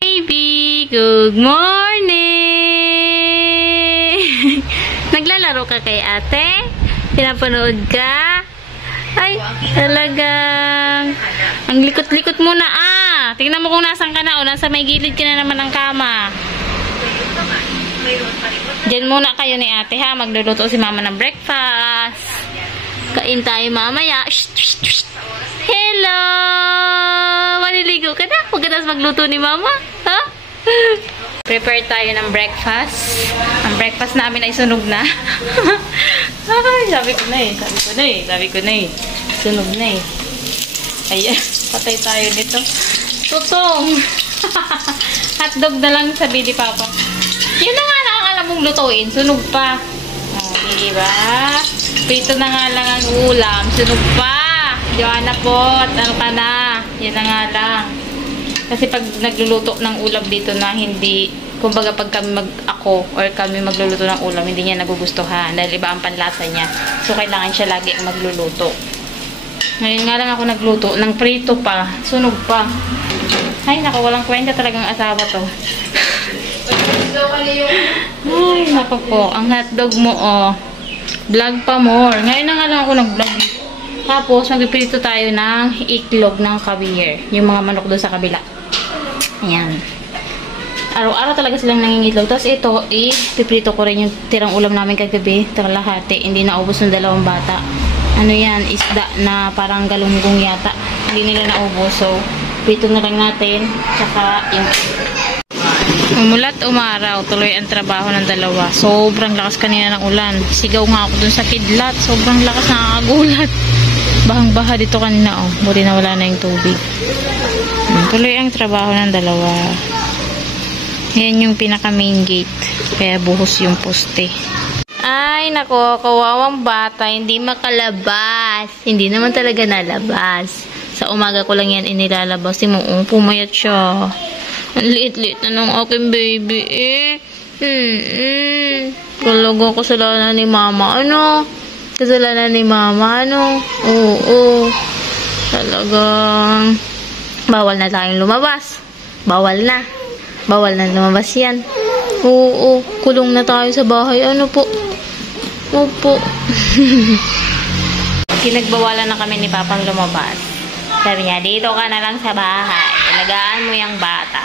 Baby, good morning! Naglalaro ka kay ate? Pinapanood ka? Ay, talagang ang likot-likot mo na Tingnan mo kung nasan ka na nasa may gilid ka na naman ng kama. Diyan muna kayo ni ate ha. Magluluto si mama ng breakfast. Kain tayo mamaya. Hello! Maliligo ka na? Pagkatapos magluto ni mama? Ha? Prepare tayo ng breakfast. Ang breakfast namin ay sunog na. Ay, sabi ko na eh. Sunog na eh. Ayan, patay tayo nito. Tutong! Hotdog na lang sabi ni Papa. Yun na nga lang ang alam mong lutuin. Sunog pa. Diba? Prito na nga lang ang ulam. Sunog pa. Joanna po, ano ka na? Yan na nga lang. Kasi pag nagluluto ng ulam dito na hindi, kumbaga pag kami ako or kami magluluto ng ulam, hindi niya nagugustuhan dahil iba ang panlasa niya. So, kailangan siya lagi ang magluluto. Ngayon nga lang ako nagluto ng prito pa. Sunog pa. Ay, naku, walang kwenta talagang asawa to. Ay, naku po. Ang hotdog mo, vlog pa more. Ngayon na nga lang ako nag-vlog. Tapos, magpipilito tayo ng iklog ng caviar. Yung mga manok doon sa kabila. Ayan. Araw-araw talaga silang nangingitlog. Tapos ito, piprito ko rin yung tirang ulam namin kagabi. Kalahati. Hindi naubos ng dalawang bata. Ano yan? Isda na parang galunggong yata. Hindi nila naubos. So, prito na lang natin. Tsaka yung umulat umaraw, tuloy ang trabaho ng dalawa. Sobrang lakas kanina ng ulan. Sigaw nga ako dun sa kidlat. Sobrang lakas, nakakagulat. Bahang-baha dito kanina, buti na wala na yung tubig. Tuloy ang trabaho ng dalawa. Yan yung pinaka main gate. Kaya buhos yung poste. Ay, nako, kawawang bata. Hindi makalabas. Hindi naman talaga nalabas. Sa umaga ko lang yan inilalabas. Pumayat siya. Ang liit-liit na nung aking baby Talagang kasalanan ni mama. Kasalanan ni mama, Oo. Talagang bawal na tayong lumabas. Bawal na lumabas yan. Oo. Kulong na tayo sa bahay. Po? Opo. Pinagbawalan na kami ni Papang lumabas. Sabi niya, dito ka na lang sa bahay. Alagaan mo yung bata.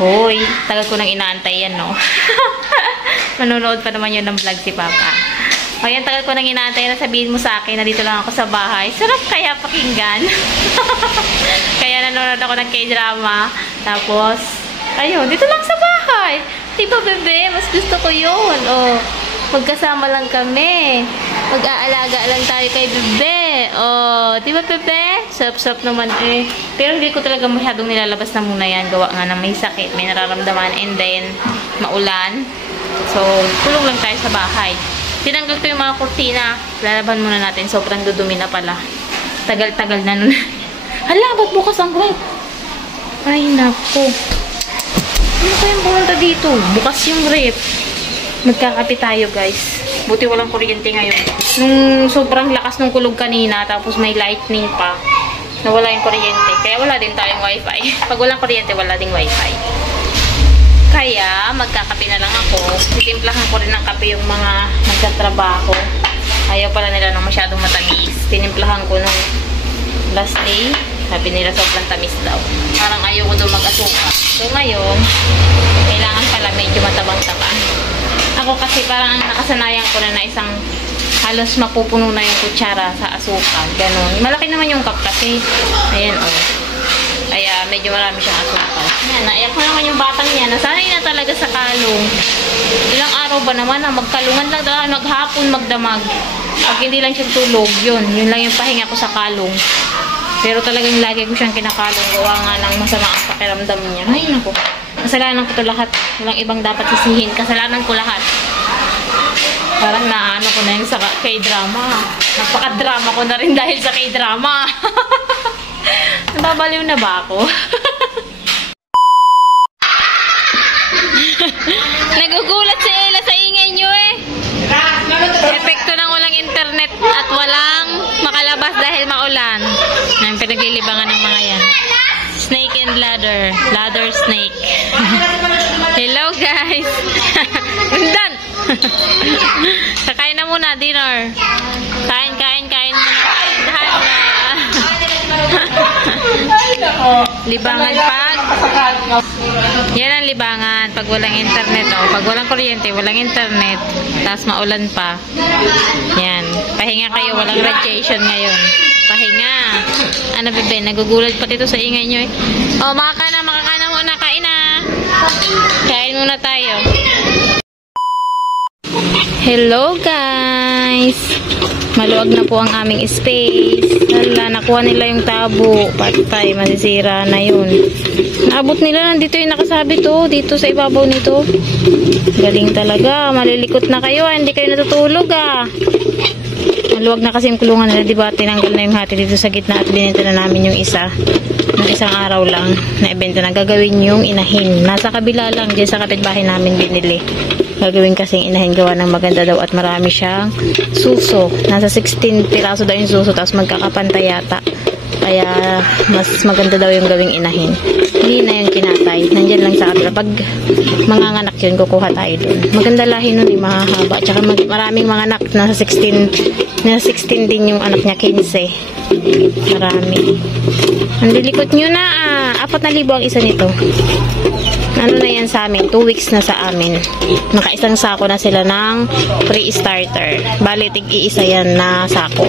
Hoy, tagal ko nang inaantay yan, no? Manonood pa naman yun ng vlog si Papa. O yan, tagal ko nang inaantay na sabihin mo sa akin na dito lang ako sa bahay. Sarap kaya pakinggan. Kaya nanonood ako ng K-drama. Tapos, ayun, dito lang sa bahay. Diba, bebe? Mas gusto ko yun. Magkasama lang kami. Mag-aalaga lang tayo kay bebe. Diba, bebe? Sap-sap naman Pero hindi ko talaga masyadong nilalabas na muna yan. Gawa nga na may sakit, may nararamdaman, and then maulan. So, kulong lang tayo sa bahay. Tinanggal ko yung mga kurtina. Lalaban muna natin. Sobrang dudumi na pala. Tagal-tagal na nun. Hala, ba't bukas ang rep? Ay, naku. Ano kayang pumunta dito? Bukas yung rep. Magkakape tayo, guys. Buti walang kuryente ngayon. Nung sobrang lakas ng kulog kanina, tapos may lightning pa, nawala yung kuryente. Kaya wala din tayong wifi. Pag walang kuryente, wala ding wifi. Kaya, magkakape na lang ako. Titimplahan ko rin ng kape yung mga nagtatrabaho. Ayaw pala nila ng masyadong matamis. Tinimplahan ko nung last day. Sabi nila sobrang tamis daw. Parang ayaw ko doon mag-asuka. So, ngayon, kailangan pala medyo matabang-taba. Ako kasi parang nakasanayan ko na isang halos mapupuno na yung kutsara sa asukal. Ganon. Malaki naman yung cup kasi. Ayan, Kaya medyo marami siyang asukal. Ayan, naiyak ko naman yung batang niya. Nasanay na talaga sa kalong. Ilang araw ba naman magkalungan lang talaga, maghapon, magdamag. Pag hindi lang siya tulog, yun lang yung pahinga ko sa kalong. Pero talagang lagi ko siyang kinakalong. Gawa nga ng masama ang pakiramdam niya. Ay, naku. Kasalanan ko ito lahat. Walang ibang dapat sisihin. Kasalanan ko lahat. Parang naano ko na yung sa K-drama. Napaka-drama ko na rin dahil sa K-drama. Nababaliw na ba ako? Nagugulat si Ella sa ingay nyo Epekto ng walang internet at walang makalabas dahil maulan. Ang pinaglilibangan ng mga yan. Snake and ladder. Ladder snake. guys. Undan! Kakain na muna, dinner. Kain muna. Dahan na. Libangan pag. Yan ang libangan. Pag walang internet, pag walang kuryente, walang internet, tapos maulan pa. Yan. Pahinga kayo, walang radiation ngayon. Pahinga. Ano bebe, nagugulat pa dito sa ingay nyo eh. Makakana muna, kain na. Kain muna tayo. Hello guys! Maluwag na po ang aming space. Hala, nakuha nila yung tabo. Patay, masisira na yun. Naabot nila, nandito yung nakasabit dito sa ibabaw nito. Galing talaga. Malilikot na kayo, hindi kayo natutulog Maluwag na kasi yung kulungan nila, diba? Tinanggal na yung hati dito sa gitna at binenta na namin yung isa. Ng isang araw lang na ibenta na. Gagawin yung inahin. Nasa kabila lang, dyan sa kapitbahay namin binili. Gagawin kasing inahin, gawa ng maganda daw at marami siyang suso. Nasa 16 piraso daw yung suso, tapos magkakapantay yata. Kaya mas maganda daw yung gawing inahin. Hindi na yung kinatay. Nandyan lang sa kabila. Pag manganganak yun, kukuha tayo dun. Maganda lahi nun, mahahaba. Tsaka maraming mga anak. Nasa 16 din yung anak niya, 15. Marami. Ang lilikot nyo na 4,000 ang isa nito. Ano na yan sa amin? 2 weeks na sa amin. Nakaisang sako na sila ng pre-starter. Bali, tig-iisa yan na sako.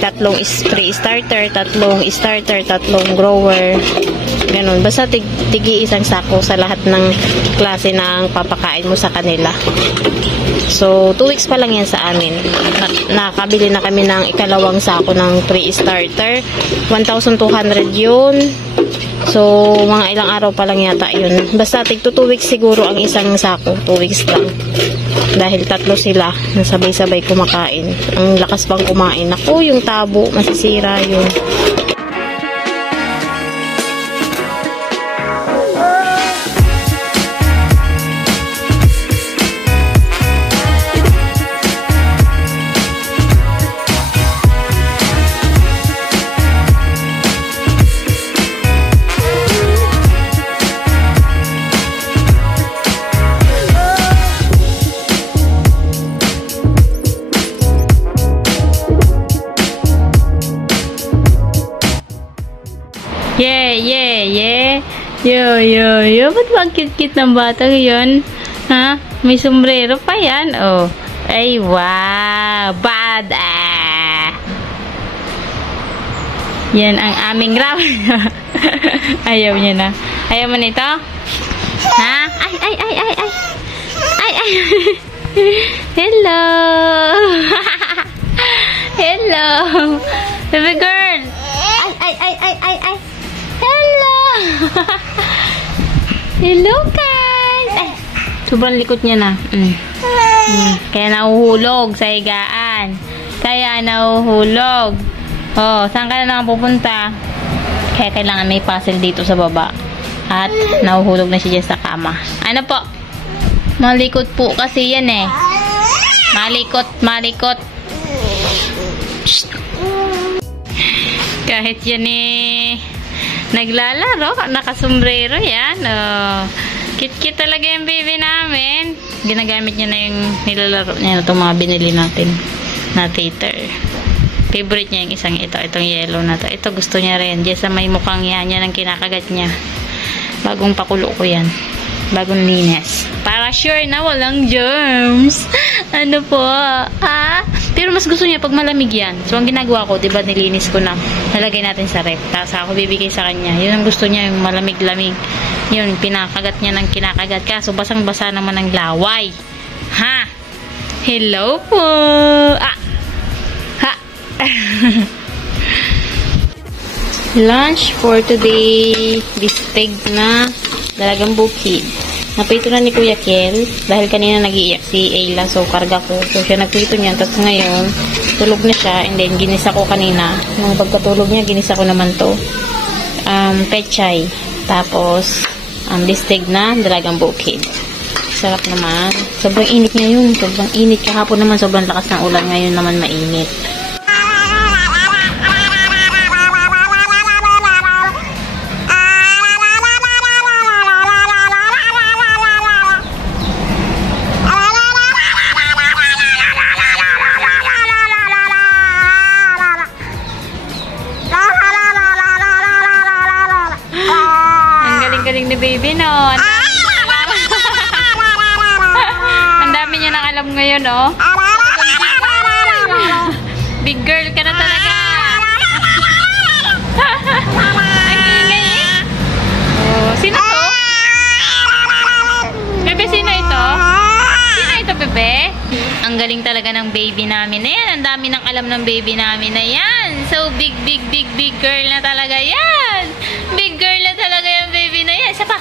Tatlong pre-starter, tatlong starter, tatlong grower. Ganun. Basta tig-iisang sako sa lahat ng klase ng papakain mo sa kanila. So, 2 weeks pa lang yan sa amin. Nakabili na kami ng ikalawang sako ng pre-starter. 1,200 yun. So, mga ilang araw pa lang yata yun. Basta, 2 weeks siguro ang isang sako. 2 weeks lang. Dahil 3 sila, nasabay-sabay kumakain. Ang lakas pang kumain. Ako, yung tabo, masisira yun. Yeah. Yo. Ba't ba ang cute-cute ng batang yun? Ha? May sombrero pa yan. Ay, wow. Bad. Yan ang aming ramen. Ayaw niya na. Ayaw mo nito? Ha? Ay. Hello. Hello. Baby girl. Ay. Hello! Hello, guys! Ay, sobrang likot niya na. Kaya nahuhulog sa higaan. Saan ka na naman pupunta? Kaya kailangan may puzzle dito sa baba. At nahuhulog na siya sa kama. Ano po? Malikot po kasi yan eh. Malikot. Shh. Kahit yan eh naglalaro, nakasombrero yan. Cute talaga yung baby namin. Ginagamit niya na yung nilalaro niya na itong mga binili natin na theater. Favorite niya yung isang itong yellow na to. Ito gusto niya rin. Diyan sa may mukhang yan ang kinakagat niya. Bagong pakulo ko yan. Bagong linis. Para sure na walang germs. Ano po? Pero mas gusto niya pag malamig yan. So, ang ginagawa ko, diba, nilinis ko na. Nalagay natin sa ref. Tapos ako bibigay sa kanya. Yun ang gusto niya, yung malamig-lamig. Yun, pinakagat niya ng kinakagat. Kaso, basang-basa naman ng laway. Ha? Hello po! Ha! Lunch for today. Bisteg na dalagang bukid. Napito na ni Kuya Kel dahil kanina nag-iiyak si Ayla, so karga ko. So siya nagpito niyan, tapos ngayon tulog na siya, and then ginisa ko kanina. Nung pagkatulog niya, ginisa ko naman to pechay, tapos bisteg na dalagang bukid. Sarap naman. Sobrang init ngayon, sobrang init. Kahapon naman sobrang lakas ng ulan, ngayon naman mainit. galing ni baby, no? Ang dami niya nang alam ngayon, oh. Big girl ka na talaga. Ang ingay, eh. Oh, sino to? Bebe, sino ito? Sino ito, bebe? Ang galing talaga ng baby namin na yan. Ang dami nang alam ng baby namin na yan. So, big girl na talaga yan. Big girl na talaga yung baby na yan. Isa pa.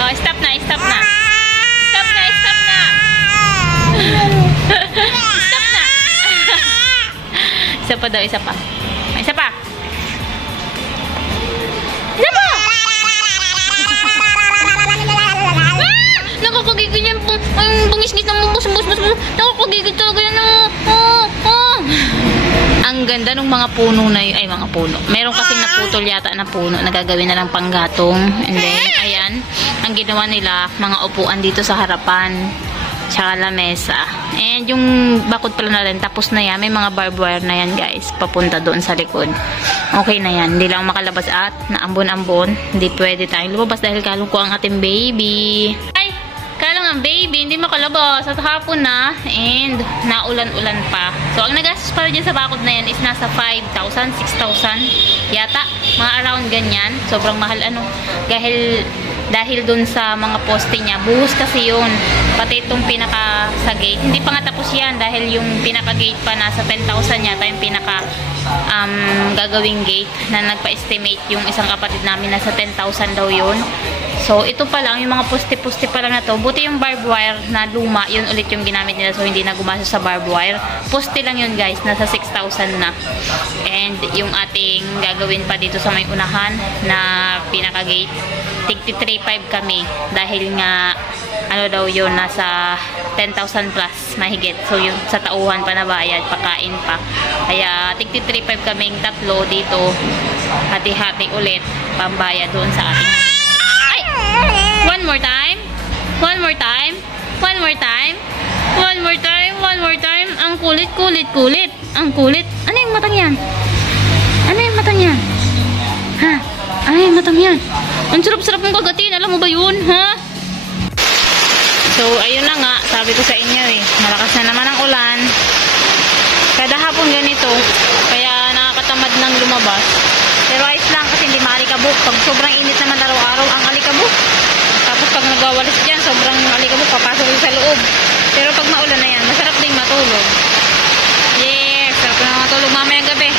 Oh, stop na. Stop na. Stop na. Stop na. Stop na. Isa pa daw. Isa pa. Isa pa. Isa pa. Nakakagigil yan. Ang bungis-gis ng bus. Nakakagigil talaga yan. Ang ganda ng mga puno na yun. Ay, mga puno. Meron kasing naputol yata na puno na gagawin na ng panggatong. And then, ayan. Ang ginawa nila, mga upuan dito sa harapan. Tsaka lamesa. And yung bakod pala na rin, tapos na yan. May mga barbed wire na yan, guys. Papunta doon sa likod. Okay na yan. Hindi lang makalabas at naambon-ambon. Hindi pwede tayong lumabas dahil kalong ko ang ating baby. Ay! Kalang ang baby, hindi makalabas at hapon na and naulan-ulan pa. So, ang nagastos para dyan sa bakod na yan is nasa 5,000, 6,000 yata. Mga around ganyan. Sobrang mahal ano. Dahil dun sa mga poste niya. Buhos kasi yun. Pati itong pinaka sa gate. Hindi pa nga tapos yan dahil yung pinaka gate pa nasa 10,000 yata yung pinaka gagawing gate na nagpa-estimate yung isang kapatid namin nasa 10,000 daw yun. So, ito pa lang, yung mga poste-poste pa lang na to. Buti yung barbed wire na luma, yun ulit yung ginamit nila. So, hindi na gumastos sa barbed wire. Poste lang yun, guys. Nasa 6,000 na. And, yung ating gagawin pa dito sa may unahan na pinaka-gate, tigti 3,500 kami. Dahil nga, ano daw yun, nasa 10,000 plus mahigit. So, yung sa tauhan pa na bayad, pakain pa. Kaya, tigti 3,500 kaming tatlo dito. Hati-hati ulit, pambayad doon sa ating. One more time. One more time. One more time. One more time. One more time. Ang kulit. Ang kulit. Ano yung matang yan? Ano yung matang yan? Ha? Ano yung matang yan? Ang sarap-sarap mong kagatin. Alam mo ba yun? Ha? So, ayun na nga. Sabi ko sa inyo eh. Malakas na naman ang ulan. Kada hapon ganito. Kaya nakakatamad ng lumabas. Pero ayos lang kasi hindi maalikabok. Pag sobrang init naman araw-araw ang alikabok. Tapos pag nagwawalis dyan, sobrang alikabok, papasok sa loob. Pero pag maulan na yan, masarap ding matulog. Yes, sarap na matulog mamayang gabi.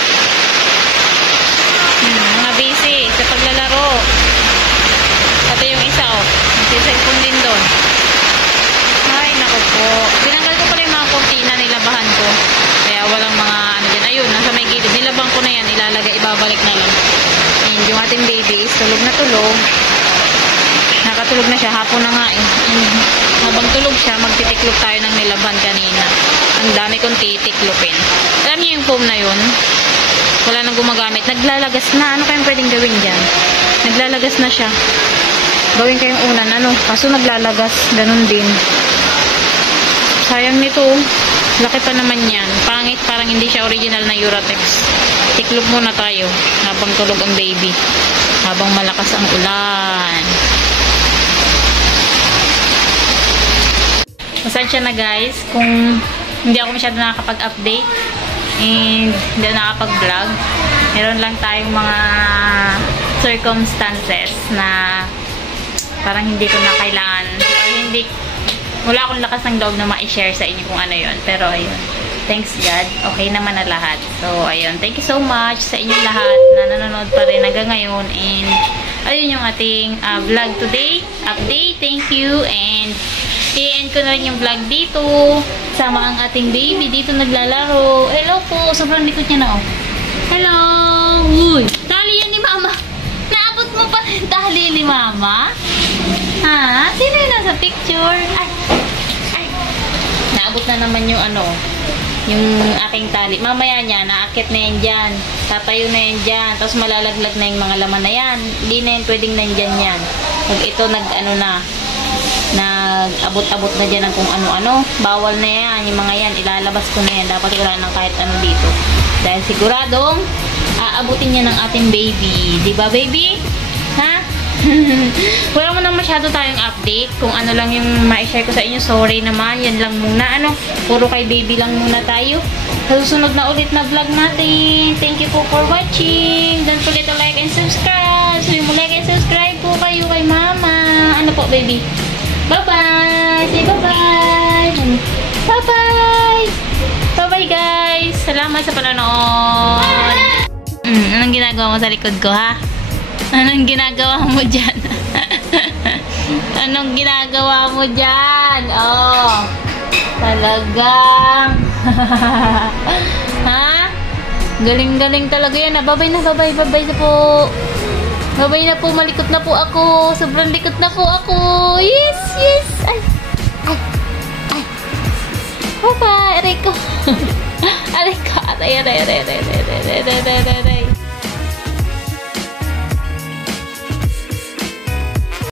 Mga busy sa paglalaro. Pati yung isa, oh. Nagsiselfone din doon. Ay, naku po. Tinanggal ko pala yung mga kurtina, nilabahan ko. Kaya walang mga ano din. Ayun, nasa may gilid. Nilabang ko na yan, ilalagay, ibabalik na lang. And yung ating baby is tulog na tulog. Nakatulog na siya. Hapon na nga eh. Habang tulog siya, magtitiklop tayo ng nilaban kanina. Ang dami kong titiklopin. Alam niyo yung foam na yun? Wala nang gumagamit. Naglalagas na. Ano kayong pwedeng gawin dyan? Naglalagas na siya. Gawin kayong unan. Ano? Kaso naglalagas. Ganun din. Sayang nito. Laki pa naman yan. Pangit. Parang hindi siya original na Uratex. Tiklop muna tayo. Habang tulog ang baby. Habang malakas ang ulan. Pasensya na guys kung hindi ako masyado nakakapag-update and hindi nakakapag-vlog. Meron lang tayong mga circumstances na parang hindi ko na kailangan or hindi, wala akong lakas ng loob na ma-share sa inyo kung ano yun. Pero ayun, thanks God, okay naman na lahat. So ayun, thank you so much sa inyong lahat na nanonood pa rin hanggang ngayon. And ayun yung ating vlog today, update. Thank you and i-end ko na rin yung vlog dito. Sama ang ating baby dito naglalaro. Hello po. Sobrang likot niya na oh. Hello. Uy. Tali yan ni mama. Naabot mo pa rin tali ni mama? Ha? Sino yung nasa picture? Ay. Ay. Naabot na naman yung ano. Yung aking tali. Mamaya niya. Naakit na yan dyan. Tatayo na yan dyan. Tapos malalaglag na yung mga laman na yan. Hindi na yan pwedeng nandyan yan. Pag ito nag-ano na. Nag-abot-abot na dyan ng kung ano-ano. Bawal na yan. Yung mga yan, ilalabas ko na yan. Dapat wala nang kahit ano dito. Dahil siguradong aabutin niya ng ating baby. Di ba, baby? Ha? Wala mo na masyado tayong update. Kung ano lang yung ma-share ko sa inyo. Sorry naman. Yan lang muna. Puro kay baby lang muna tayo. Sa susunod na ulit na vlog natin. Thank you po for watching. Don't forget to like and subscribe. So yung like and subscribe po kayo kay mama. Ano po, baby? Bye-bye! Say bye-bye! Bye-bye! Bye-bye, guys! Salamat sa panonood! Anong ginagawa mo sa likod ko, ha? Anong ginagawa mo dyan? Anong ginagawa mo dyan? Oh! Talagang! Ha? Galing-galing talaga yan. Babay na, babay. Babay na po. Babay na po. Malikot na po ako. Sobrang likot na po ako. Yes, yes. Ay. Ay. Ay. Bye-bye. Aray ko. Aray ko. Aray, aray, aray, aray, aray, aray, aray, aray.